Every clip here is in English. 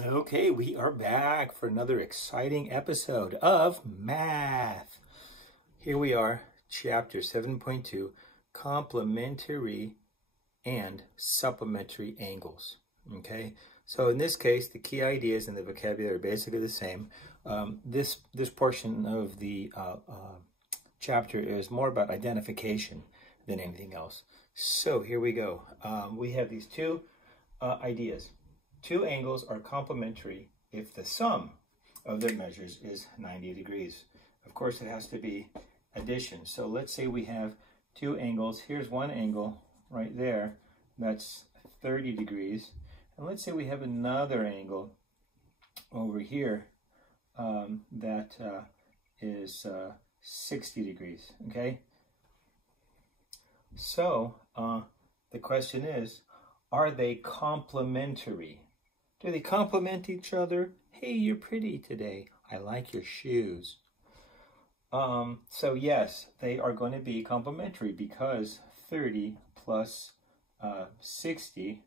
Okay, we are back for another exciting episode of math. Here we are, chapter 7.2, complementary and supplementary angles. Okay, so in this case, the key ideas and the vocabulary are basically the same. This portion of the chapter is more about identification than anything else. So here we go. We have these two ideas. Two angles are complementary if the sum of their measures is 90 degrees. Of course, it has to be addition. So let's say we have two angles. Here's one angle right there. That's 30 degrees. And let's say we have another angle over here that is 60 degrees. Okay? So the question is, are they complementary? Do they complement each other? Hey, you're pretty today. I like your shoes. So yes, they are going to be complementary because 30 plus 60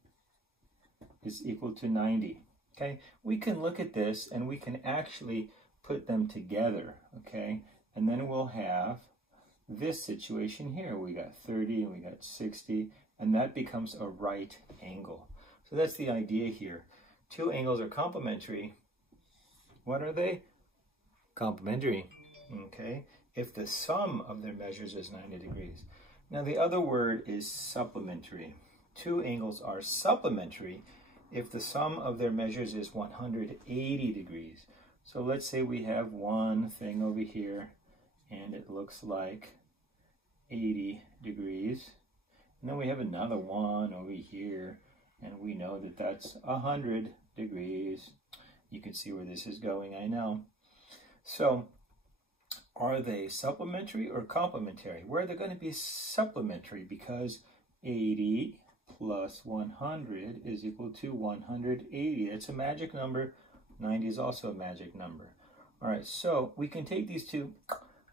is equal to 90. Okay, we can look at this and we can actually put them together. Okay, and then we'll have this situation here. We got 30 and we got 60, and that becomes a right angle. So that's the idea here. Two angles are complementary. What are they? Complementary. Okay. If the sum of their measures is 90 degrees. Now the other word is supplementary. Two angles are supplementary if the sum of their measures is 180 degrees. So let's say we have one thing over here and it looks like 80 degrees. And then we have another one over here, and we know that that's 100 degrees. You can see where this is going, I know. So, are they supplementary or complementary? Well, they're going to be supplementary because 80 plus 100 is equal to 180. It's a magic number. 90 is also a magic number. All right, so we can take these two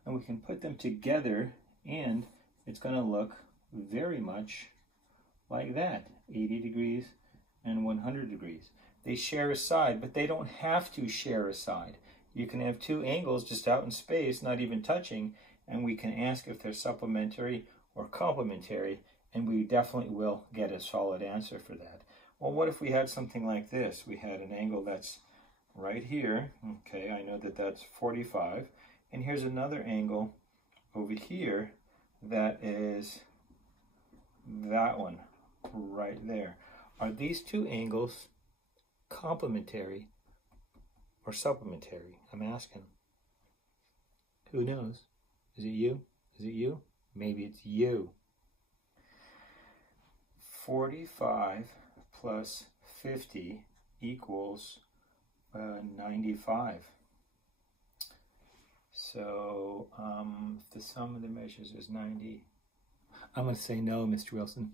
and we can put them together, and it's going to look very much like that, 80 degrees and 100 degrees. They share a side, but they don't have to share a side. You can have two angles just out in space, not even touching, and we can ask if they're supplementary or complementary, and we definitely will get a solid answer for that. Well, what if we had something like this? We had an angle that's right here. Okay, I know that that's 45, and here's another angle over here that is that one right there. Are these two angles complementary or supplementary? I'm asking. Who knows? Is it you? Is it you? Maybe it's you. 45 plus 50 equals 95. So the sum of the measures is 90. I'm going to say no, Mr. Wilson.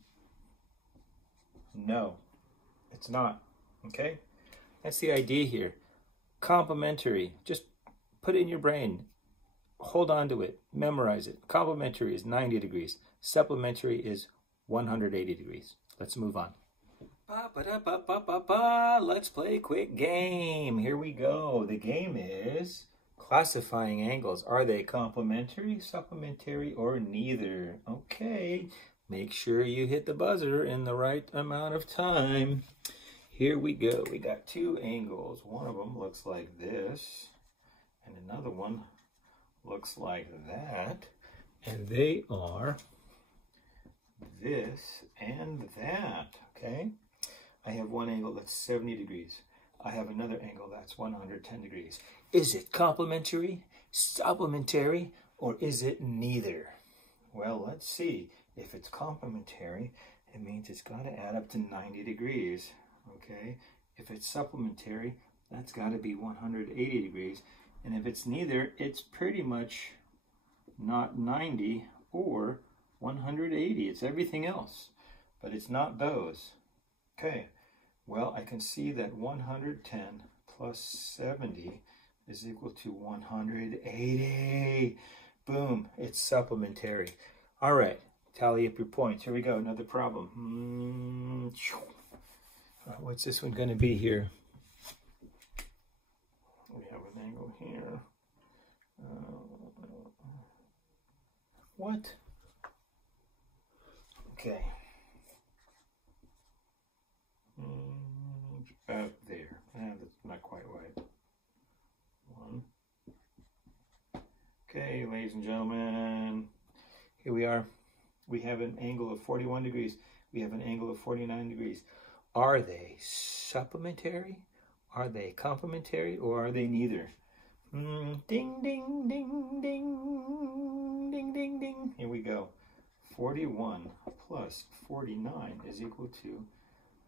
No, it's not. Okay? That's the idea here. Complementary. Just put it in your brain. Hold on to it. Memorize it. Complementary is 90 degrees. Supplementary is 180 degrees. Let's move on. Let's play a quick game. Here we go. The game is classifying angles. Are they complementary, supplementary, or neither? Okay, make sure you hit the buzzer in the right amount of time. Here we go. We got two angles. One of them looks like this, and another one looks like that. And they are this and that, okay? I have one angle that's 70 degrees. I have another angle that's 110 degrees. Is it complementary, supplementary, or is it neither? Well, let's see. If it's complementary, it means it's got to add up to 90 degrees, okay? If it's supplementary, that's got to be 180 degrees. And if it's neither, it's pretty much not 90 or 180. It's everything else, but it's not those. Okay, well, I can see that 110 plus 70 is equal to 180. Boom, it's supplementary. All right, tally up your points. Here we go, another problem. What's this one going to be here? angle here. What? Okay. It's about there. That's not quite right. One. Okay, ladies and gentlemen, here we are. We have an angle of 41 degrees. We have an angle of 49 degrees. Are they supplementary? Are they complementary? Or are they neither? Ding, ding, ding, ding, ding, ding, ding. Here we go. 41 plus 49 is equal to,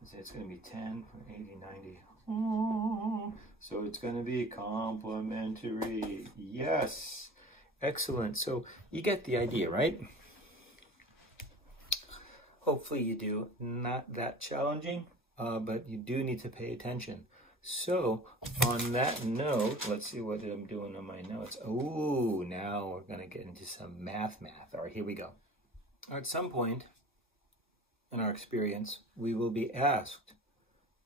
it's going to be 10, 80, 90. Oh, so it's going to be complementary. Yes. Excellent. So you get the idea, right? Hopefully you do. Not that challenging, but you do need to pay attention. So on that note, let's see what I'm doing on my notes. Oh, now we're going to get into some math. All right, here we go. At some point in our experience, we will be asked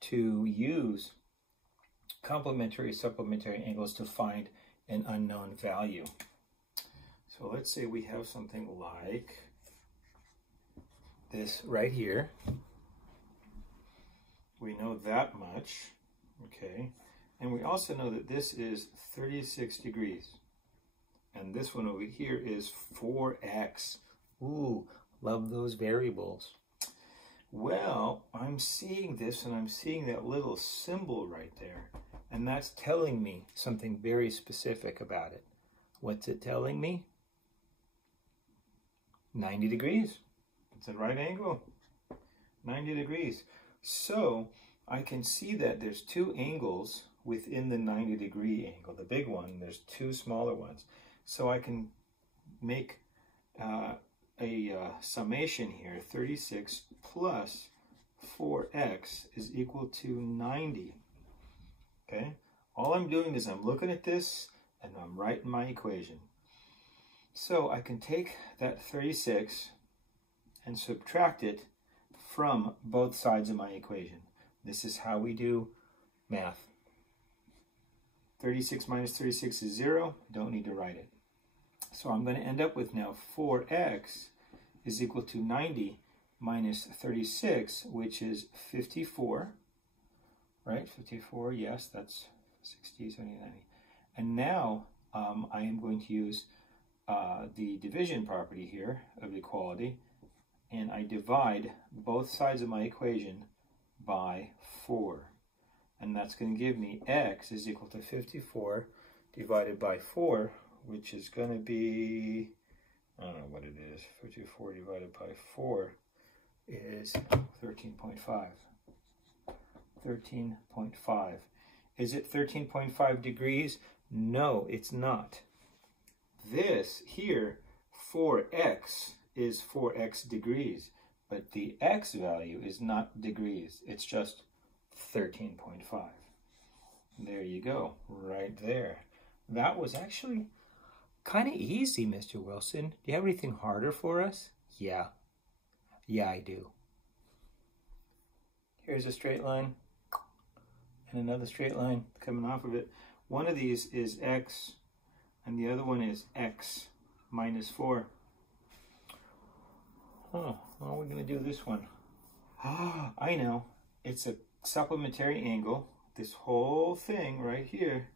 to use complementary, supplementary angles to find an unknown value. So let's say we have something like this right here. We know that much, okay? And we also know that this is 36 degrees. And this one over here is 4x. Ooh, love those variables. Well, I'm seeing this and I'm seeing that little symbol right there. And that's telling me something very specific about it. What's it telling me? 90 degrees. It's a right angle. 90 degrees. So I can see that there's two angles within the 90 degree angle. The big one, there's two smaller ones. So I can make a summation here. 36 plus 4x is equal to 90. Okay? All I'm doing is I'm looking at this and I'm writing my equation. So I can take that 36 and subtract it from both sides of my equation. This is how we do math. 36 minus 36 is 0. Don't need to write it. So I'm going to end up with now 4x is equal to 90 minus 36, which is 54. Right? 54, yes, that's 60, 70, 90. And now I am going to use the division property here of equality, and I divide both sides of my equation by 4. And that's going to give me x is equal to 54 divided by 4, which is going to be, I don't know what it is, 54 divided by 4 is 13.5. 13.5. Is it 13.5 degrees? No, it's not. This here, 4x, is 4x degrees, but the x value is not degrees. It's just 13.5. There you go, right there. That was actually kind of easy, Mr. Wilson. Do you have anything harder for us? Yeah. Yeah, I do. Here's a straight line and another straight line coming off of it. One of these is x and the other one is x minus 4. Oh, how are we going to do this one? Ah, I know. It's a supplementary angle. This whole thing right here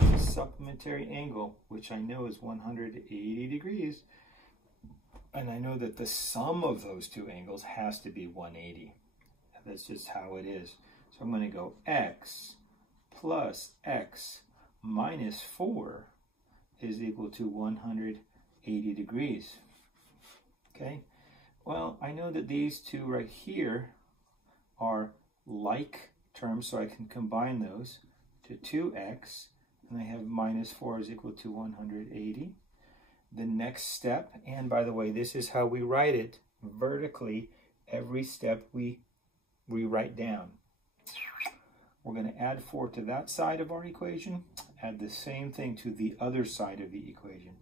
is a supplementary angle, which I know is 180 degrees. And I know that the sum of those two angles has to be 180. That's just how it is. So I'm going to go x plus x minus 4 is equal to 180 degrees. Okay? Well, I know that these two right here are like terms, so I can combine those to 2x, and I have minus 4 is equal to 180. The next step, and by the way, this is how we write it vertically. Every step we write down. We're going to add 4 to that side of our equation, add the same thing to the other side of the equation.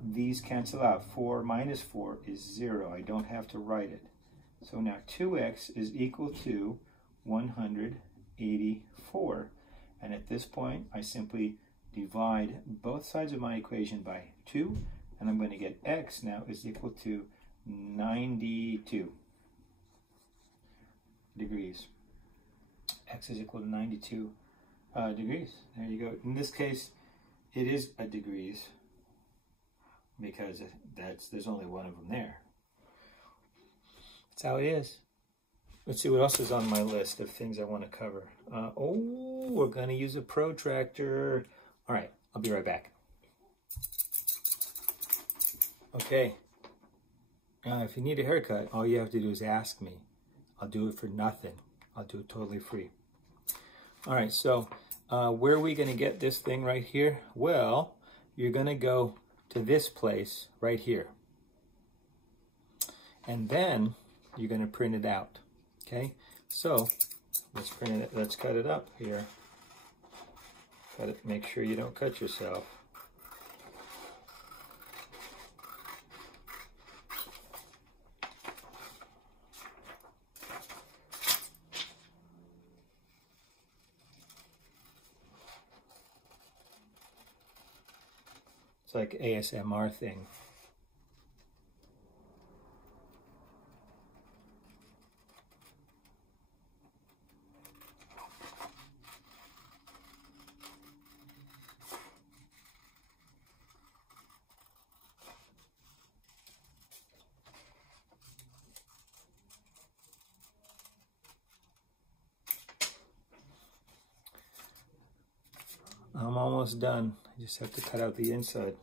These cancel out. 4 minus 4 is 0. I don't have to write it. So now 2x is equal to 184. And And at this point, I simply divide both sides of my equation by 2, and I'm going to get x now is equal to 92 degrees. X is equal to 92 degrees. There you go. In this case, it is a degrees because there's only one of them there. That's how it is. Let's see what else is on my list of things I want to cover. We're going to use a protractor. All right, I'll be right back. Okay. If you need a haircut, all you have to do is ask me. I'll do it for nothing. I'll do it totally free. All right, so where are we going to get this thing right here? Well, you're going to go to this place right here. And then you're going to print it out. Okay, so let's print it. Let's cut it up here. Cut it. Make sure you don't cut yourself. It's like ASMR thing. I'm almost done. I just have to cut out the inside.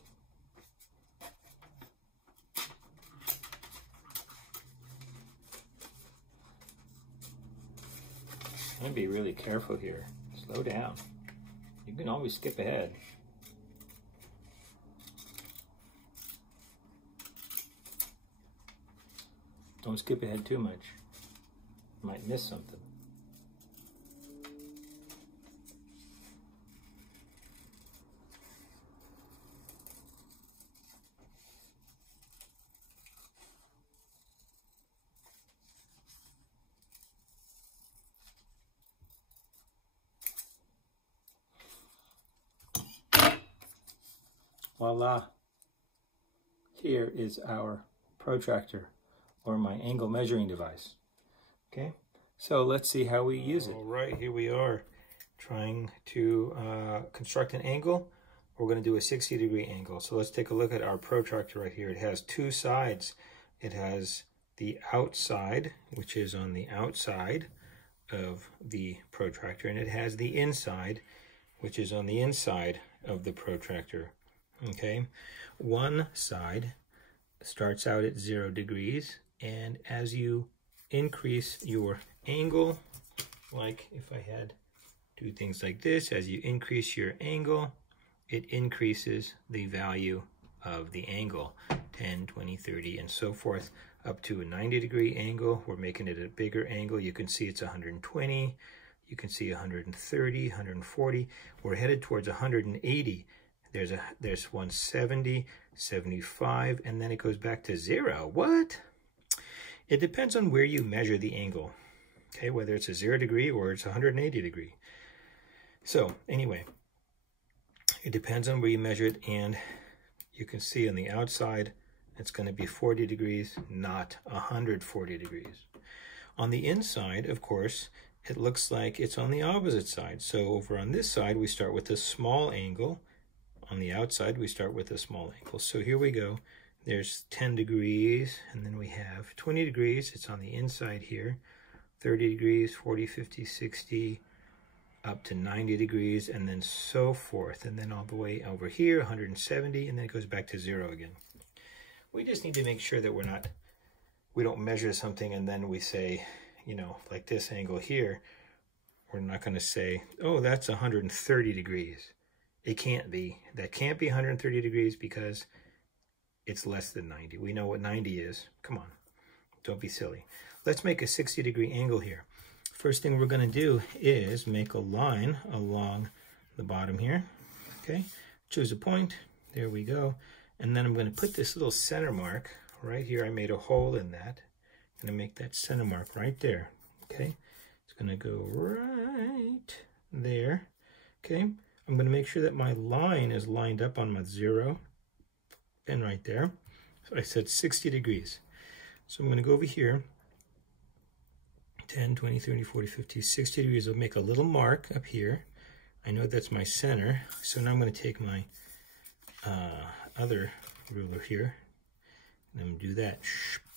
I'm going to be really careful here. Slow down. You can always skip ahead. Don't skip ahead too much. You might miss something. Voila. Here is our protractor, or my angle measuring device. Okay, so let's see how we use it. All right, here we are trying to construct an angle. We're going to do a 60-degree angle. So let's take a look at our protractor right here. It has two sides. It has the outside, which is on the outside of the protractor, and it has the inside, which is on the inside of the protractor. Okay, one side starts out at 0 degrees, and as you increase your angle, like if I had do things like this, as you increase your angle, it increases the value of the angle, 10, 20, 30, and so forth, up to a 90-degree angle. We're making it a bigger angle. You can see it's 120, you can see 130, 140. We're headed towards 180. There's 170, 75, and then it goes back to 0. What? It depends on where you measure the angle, okay, whether it's a 0 degree or it's 180 degree. So anyway, it depends on where you measure it, and you can see on the outside it's going to be 40 degrees, not 140 degrees. On the inside, of course, it looks like it's on the opposite side. So over on this side, we start with a small angle. On the outside, we start with a small angle. So here we go. There's 10 degrees, and then we have 20 degrees. It's on the inside here. 30 degrees, 40, 50, 60, up to 90 degrees, and then so forth. And then all the way over here, 170, and then it goes back to 0 again. We just need to make sure that we don't measure something and then we say, you know, like this angle here, we're not going to say, oh, that's 130 degrees. It can't be. That can't be 130 degrees because it's less than 90. We know what 90 is. Come on. Don't be silly. Let's make a 60-degree angle here. First thing we're going to do is make a line along the bottom here. Okay. Choose a point. There we go. And then I'm going to put this little center mark right here. I made a hole in that. I'm going to make that center mark right there. Okay. It's going to go right there. Okay, I'm going to make sure that my line is lined up on my 0 and right there. So I said 60 degrees. So I'm going to go over here, 10, 20, 30, 40, 50, 60 degrees. I'll make a little mark up here. I know that's my center. So now I'm going to take my other ruler here, and I'm going to do that.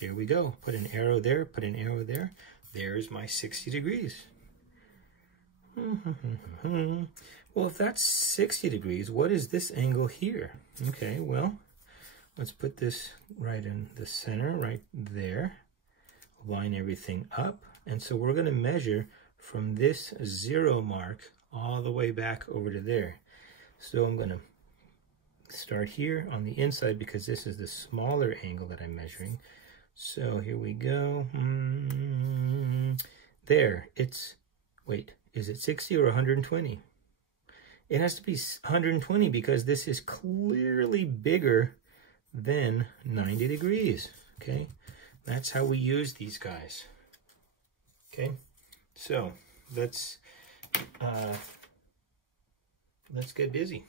There we go. Put an arrow there, put an arrow there. There's my 60 degrees. Well, if that's 60 degrees, what is this angle here? Okay, well, let's put this right in the center, right there. Line everything up. And so we're going to measure from this 0 mark all the way back over to there. So I'm going to start here on the inside because this is the smaller angle that I'm measuring. So here we go. There, it's, wait, is it 60 or 120? It has to be 120 because this is clearly bigger than 90 degrees, okay? That's how we use these guys, okay? So let's get busy.